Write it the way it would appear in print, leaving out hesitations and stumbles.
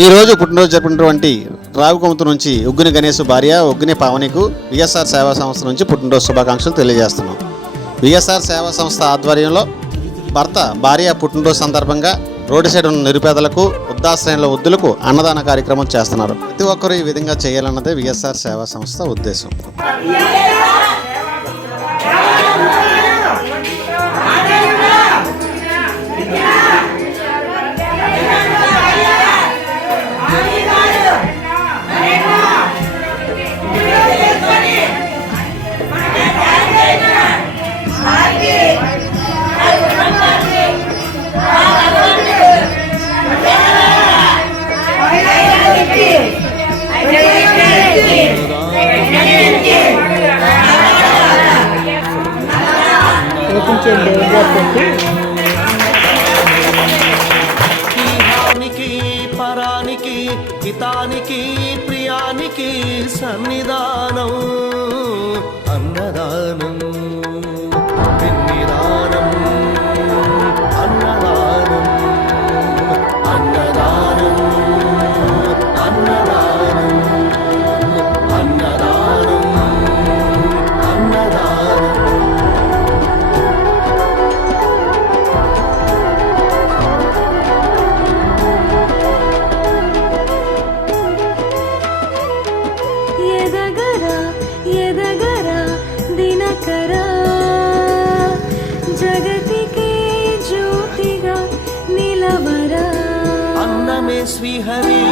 ఈ రోజు పుట్టినరోజు జరుపుకున్నటువంటి రావికొమతు నుంచి ఉగ్గుని గణేష్ భార్య ఉగ్గుని పావనికు విఎస్ఆర్ సేవా సంస్థ నుంచి పుట్టినరోజు శుభాకాంక్షలు తెలియజేస్తున్నాం. విఎస్ఆర్ సేవా సంస్థ ఆధ్వర్యంలో భర్త భార్య పుట్టినరోజు సందర్భంగా రోడ్డు సైడ్ ఉన్న నిరుపేదలకు, వృద్ధాశ్రయంలో వృద్ధులకు అన్నదాన కార్యక్రమం చేస్తున్నారు. ప్రతి ఒక్కరూ ఈ విధంగా చేయాలన్నదే విఎస్ఆర్ సేవా సంస్థ ఉద్దేశం. పరానికి హితానికి ప్రియానికి సన్నిధానం అన్నదానం పిన్నిదానం అన్నదానం అన్నదానం అన్నదానం అన్నదానం అన్నదానం. జగతికి జ్యోతిగా నిలవరా అన్నమే శ్రీహరి.